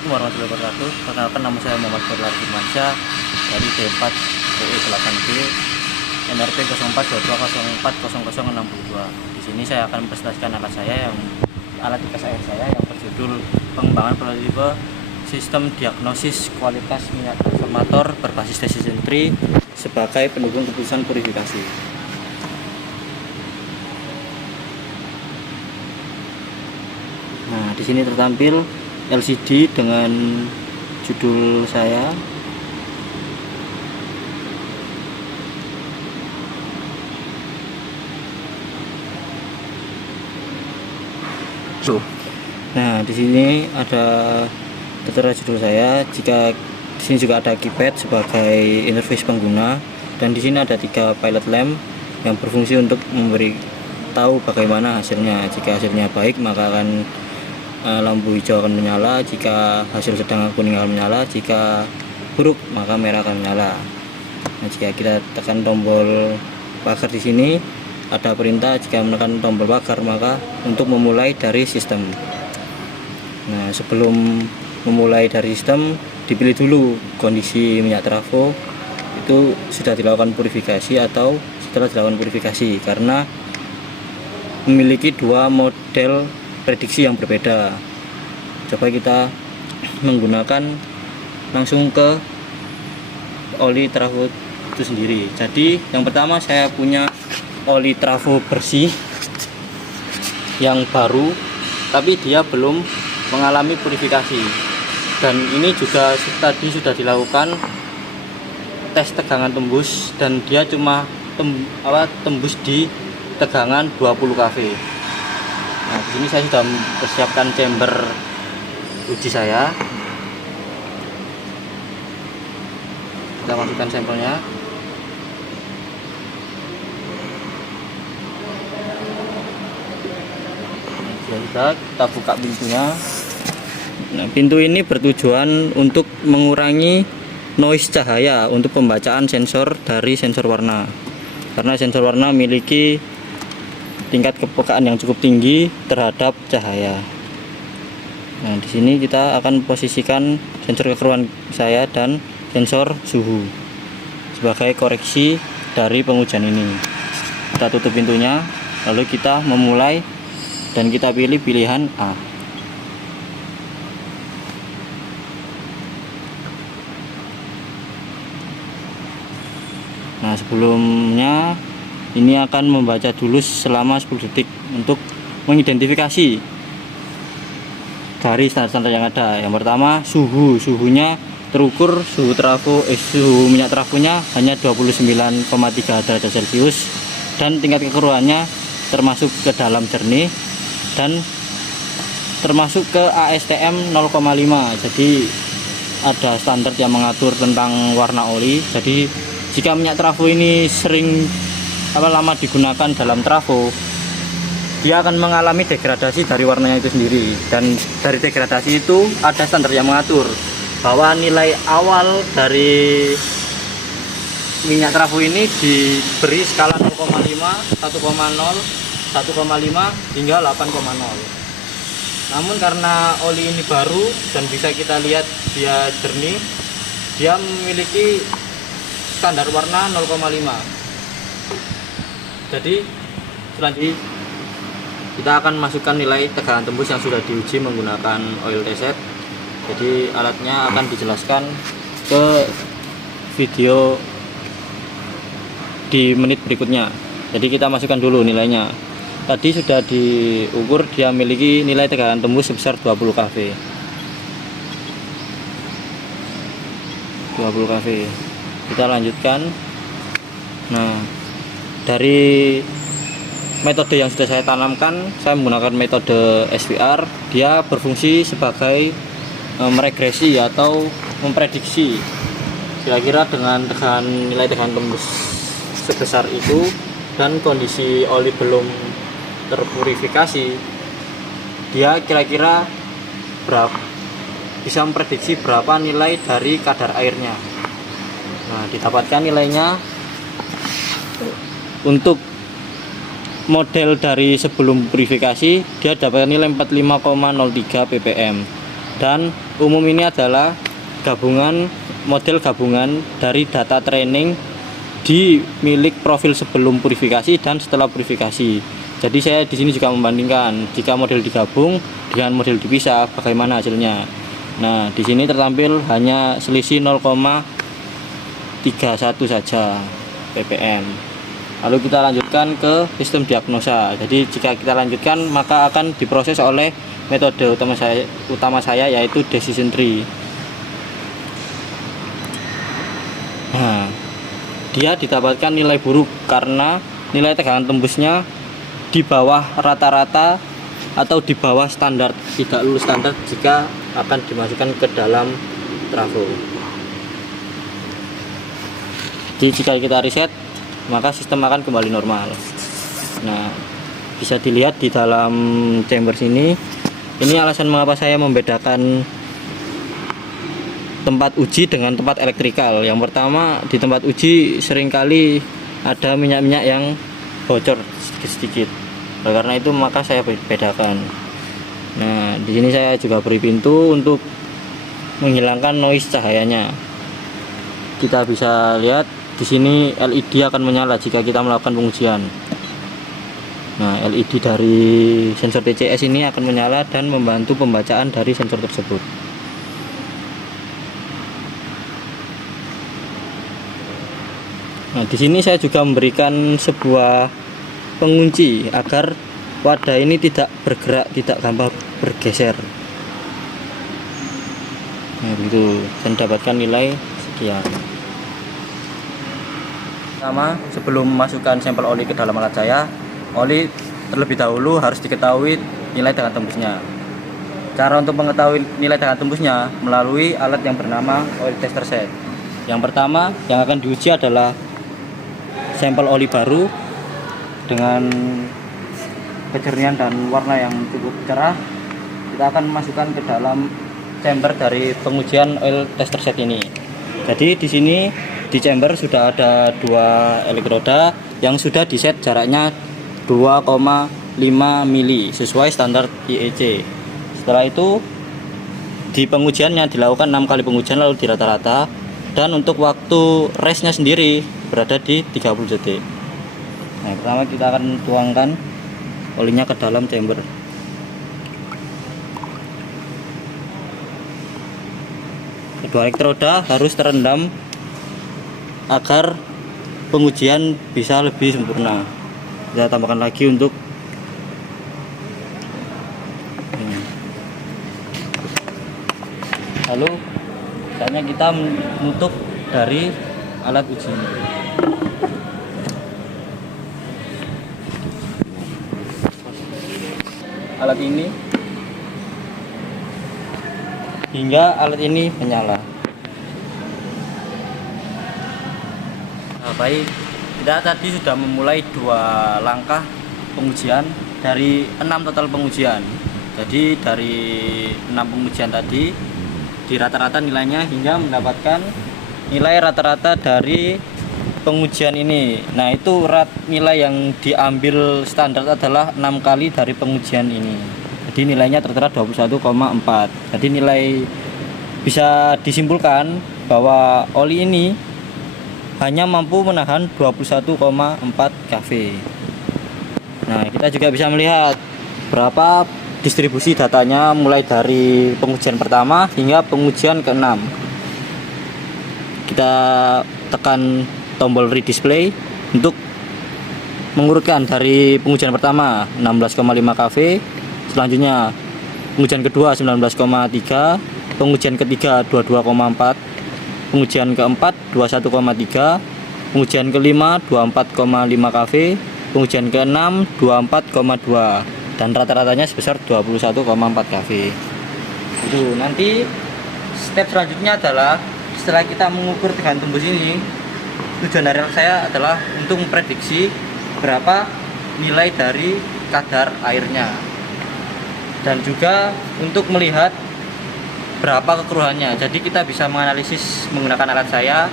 Assalamualaikum warahmatullahi wabarakatuh. Perkenalkan, nama saya Muhammad Fadlan Firmansyah dari D4 PE 8B MRP 0422040062. Di sini saya akan mempresentasikan alat dikas air saya yang berjudul pengembangan prototipe sistem diagnosis kualitas minyak transformator berbasis decision tree sebagai pendukung keputusan purifikasi. Nah, di sini tertampil LCD dengan judul saya. Nah, di sini ada tertera judul saya. Jika di sini juga ada keypad sebagai interface pengguna, dan di sini ada 3 pilot lamp yang berfungsi untuk memberi tahu bagaimana hasilnya. Jika hasilnya baik, maka akan lampu hijau akan menyala. Jika hasil sedang, kuning akan menyala. Jika buruk, maka merah akan menyala. Nah, jika kita tekan tombol pagar di sini, ada perintah jika menekan tombol pagar maka untuk memulai dari sistem. Nah, sebelum memulai dari sistem, dipilih dulu kondisi minyak trafo itu sudah dilakukan purifikasi atau setelah dilakukan purifikasi, karena memiliki 2 model prediksi yang berbeda. Coba kita menggunakan langsung ke oli trafo itu sendiri. Jadi yang pertama, saya punya oli trafo bersih yang baru, tapi dia belum mengalami purifikasi, dan ini juga tadi sudah dilakukan tes tegangan tembus, dan dia cuma tembus di tegangan 20 kV. Nah, di sini saya sudah mempersiapkan chamber uji saya. Kita masukkan sampelnya. Kita buka pintunya. Nah, pintu ini bertujuan untuk mengurangi noise cahaya untuk pembacaan sensor dari sensor warna, karena sensor warna memiliki tingkat kepekaan yang cukup tinggi terhadap cahaya. Nah, di sini kita akan posisikan sensor kekeruan saya dan sensor suhu sebagai koreksi dari pengujian ini. Kita tutup pintunya, lalu kita memulai dan kita pilih pilihan A. Nah, sebelumnya ini akan membaca dulu selama 10 detik untuk mengidentifikasi dari standar-standar yang ada. Yang pertama, suhunya terukur suhu minyak trafonya hanya 29,3 derajat Celcius, dan tingkat kekeruannya termasuk ke dalam jernih dan termasuk ke ASTM 0,5. Jadi ada standar yang mengatur tentang warna oli. Jadi jika minyak trafo ini lama digunakan dalam trafo, dia akan mengalami degradasi dari warnanya itu sendiri, dan dari degradasi itu ada standar yang mengatur bahwa nilai awal dari minyak trafo ini diberi skala 0,5, 1,0, 1,5 hingga 8,0. Namun karena oli ini baru dan bisa kita lihat dia jernih, dia memiliki standar warna 0,5. Jadi selanjutnya kita akan masukkan nilai tegangan tembus yang sudah diuji menggunakan oil reset. Jadi alatnya akan dijelaskan ke video di menit berikutnya. Jadi kita masukkan dulu nilainya. Tadi sudah diukur, dia memiliki nilai tegangan tembus sebesar 20 kV. 20 kV. Kita lanjutkan. Nah, dari metode yang sudah saya tanamkan, saya menggunakan metode SVR. Dia berfungsi sebagai meregresi atau memprediksi kira-kira dengan nilai tegangan tembus sebesar itu dan kondisi oli belum terpurifikasi, dia kira-kira bisa memprediksi berapa nilai dari kadar airnya. Nah, didapatkan nilainya untuk model dari sebelum purifikasi, dia dapat nilai 45,03 ppm. Dan umum ini adalah model gabungan dari data training di milik profil sebelum purifikasi dan setelah purifikasi. Jadi saya di sini juga membandingkan jika model digabung dengan model dipisah bagaimana hasilnya. Nah, di sini tertampil hanya selisih 0,31 saja ppm. Lalu kita lanjutkan ke sistem diagnosa. Jadi jika kita lanjutkan maka akan diproses oleh metode utama saya yaitu decision tree. Nah, dia didapatkan nilai buruk karena nilai tegangan tembusnya di bawah rata-rata atau di bawah standar, tidak lulus standar jika akan dimasukkan ke dalam trafo. Jadi jika kita reset maka sistem akan kembali normal. Nah, bisa dilihat di dalam chamber sini. Ini alasan mengapa saya membedakan tempat uji dengan tempat elektrikal. Yang pertama, di tempat uji seringkali ada minyak-minyak yang bocor sedikit-sedikit. Karena itu maka saya bedakan. Nah, di sini saya juga beri pintu untuk menghilangkan noise cahayanya. Kita bisa lihat di sini LED akan menyala jika kita melakukan pengujian. Nah, LED dari sensor TCS ini akan menyala dan membantu pembacaan dari sensor tersebut. Nah, di sini saya juga memberikan sebuah pengunci agar wadah ini tidak bergerak, tidak gampang bergeser. Nah, begitu, dan dapatkan nilai sekian. Pertama, sebelum memasukkan sampel oli ke dalam alat saya, oli terlebih dahulu harus diketahui nilai tegangan tembusnya. Cara untuk mengetahui nilai tegangan tembusnya melalui alat yang bernama oil tester set. Yang pertama yang akan diuji adalah sampel oli baru dengan kejernihan dan warna yang cukup cerah. Kita akan memasukkan ke dalam chamber dari pengujian oil tester set ini. Jadi di sini di chamber sudah ada 2 elektroda yang sudah diset jaraknya 2,5 mili sesuai standar IEC. Setelah itu di pengujiannya dilakukan 6 kali pengujian lalu di rata-rata, dan untuk waktu restnya sendiri berada di 30 detik. Nah, pertama kita akan tuangkan olinya ke dalam chamber. Kedua elektroda harus terendam agar pengujian bisa lebih sempurna. Kita tambahkan lagi untuk lalu saatnya kita menutup dari alat uji. Alat ini hingga alat ini menyala. Nah, baik, kita tadi sudah memulai 2 langkah pengujian dari 6 total pengujian. Jadi dari 6 pengujian tadi di rata-rata nilainya hingga mendapatkan nilai rata-rata dari pengujian ini. Nah, itu nilai yang diambil standar adalah 6 kali dari pengujian ini. Jadi nilainya tertera 21,4. Jadi nilai bisa disimpulkan bahwa oli ini hanya mampu menahan 21,4 kV. Nah, kita juga bisa melihat berapa distribusi datanya mulai dari pengujian pertama hingga pengujian ke-6. Kita tekan tombol redisplay untuk mengurutkan dari pengujian pertama 16,5 kV, selanjutnya pengujian kedua 19,3, pengujian ketiga 22,4, pengujian keempat 21,3, pengujian kelima 24,5 kV, pengujian keenam 24,2, dan rata-ratanya sebesar 21,4 kV. Itu nanti step selanjutnya adalah setelah kita mengukur tegangan tembus ini, tujuan dari saya adalah untuk memprediksi berapa nilai dari kadar airnya, dan juga untuk melihat berapa kekeruhannya. Jadi kita bisa menganalisis menggunakan alat saya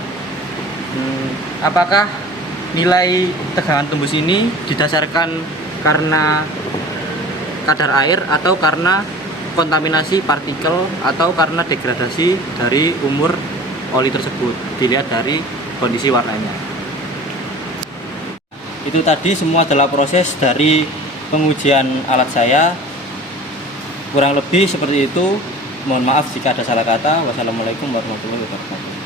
apakah nilai tegangan tembus ini didasarkan karena kadar air atau karena kontaminasi partikel atau karena degradasi dari umur oli tersebut, dilihat dari kondisi warnanya. Itu tadi semua adalah proses dari pengujian alat saya, kurang lebih seperti itu. Mohon maaf jika ada salah kata. Wassalamualaikum warahmatullahi wabarakatuh.